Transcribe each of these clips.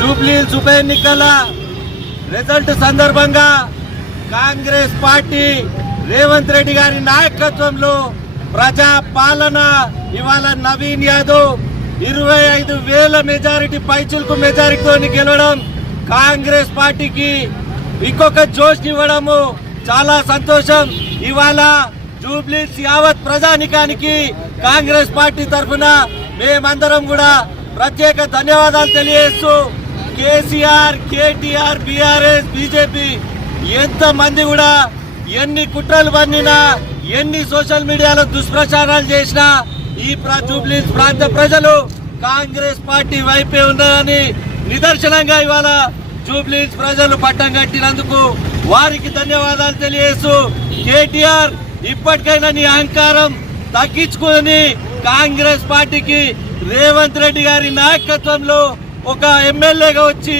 జూబ్లీహిల్స్ ఉప ఎన్నికల రిజల్ట్ సందర్భంగా కాంగ్రెస్ పార్టీ రేవంత్ రెడ్డి గారి నాయకత్వంలో ప్రజా పాలన ఇవాళ నవీన్ యాదవ్ 25,000 మెజారిటీ పైచులకు మెజారిటీతో గెలవడం కాంగ్రెస్ పార్టీకి ఇంకొక జోష్ ఇవ్వడము చాలా సంతోషం. ఇవాళ జూబ్లీహిల్స్ యావత్ ప్రజానికానికి కాంగ్రెస్ పార్టీ తరఫున మేమందరం కూడా ప్రత్యేక ధన్యవాదాలు తెలియజేస్తూ కేసీఆర్, కేటీఆర్, బీఆర్ఎస్, బీజేపీ ఎంతమంది కూడా ఎన్ని కుట్రలు పన్నినా ఎన్ని సోషల్ మీడియాలో దుష్ప్రచారాలు చేసినా ఈ జూబ్లీహిల్స్ ప్రాంత ప్రజలు కాంగ్రెస్ పార్టీ వైపే ఉన్నారని నిదర్శనంగా ఇవాళ జూబ్లీహిల్స్ ప్రజలు పట్టం కట్టినందుకు వారికి ధన్యవాదాలు తెలియజేస్తూ కేటీఆర్ ఇప్పటికైనా నీ అహంకారం తగ్గించుకొని కాంగ్రెస్ పార్టీకి రేవంత్ రెడ్డి గారి నాయకత్వంలో ఒక ఎమ్మెల్యేగా వచ్చి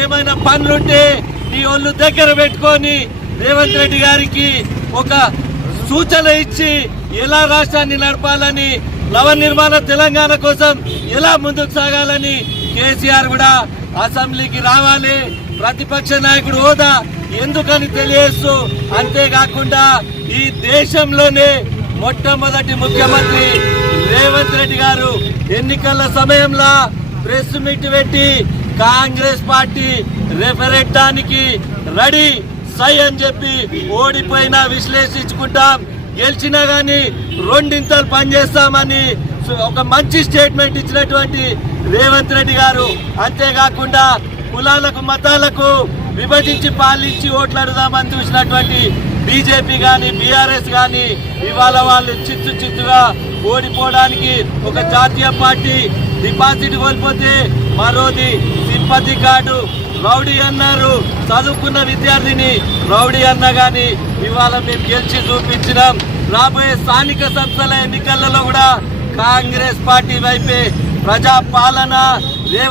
ఏమైనా పనులుంటే నీ ఒళ్ళు దగ్గర పెట్టుకొని రేవంత్ రెడ్డి గారికి ఒక సూచన ఇచ్చి ఎలా రాష్ట్రాన్ని నడపాలని, నవనిర్మాణ తెలంగాణ కోసం ఎలా ముందుకు సాగాలని కేసీఆర్ కూడా అసెంబ్లీకి రావాలి, ప్రతిపక్ష నాయకుడు హోదా ఎందుకని తెలియజేస్తూ, అంతేకాకుండా ఈ దేశంలోనే మొట్టమొదటి ముఖ్యమంత్రి రేవంత్ రెడ్డి గారు ఎన్నికల సమయంలో ప్రెస్ మీట్ పెట్టి కాంగ్రెస్ పార్టీ రెఫరెండానికి రెడీ సై అని చెప్పి ఓడిపోయినా విశ్లేషించుకుంటాం, గెలిచినా గానీ రెండింతలు పనిచేస్తామని ఒక మంచి స్టేట్మెంట్ ఇచ్చినటువంటి రేవంత్ రెడ్డి గారు, అంతేకాకుండా కులాలకు మతాలకు విభజించి పాలించి ఓట్లాడుదామని చూసినటువంటి బీజేపీ కానీ బీఆర్ఎస్ కానీ ఇవాళ వాళ్ళు చిత్తుగా ఓడిపోవడానికి ఒక జాతీయ పార్టీ డిపాజిట్ కోల్పోతే మరోది సింపతి కార్డు రౌడీ అన్నారు. చదువుకున్న విద్యార్థిని రౌడీ అన్నా కానీ ఇవాళ మేము గెలిచి చూపించినాం. రాబోయే స్థానిక సంస్థల ఎన్నికలలో కూడా కాంగ్రెస్ పార్టీ వైపే ప్రజా పాలన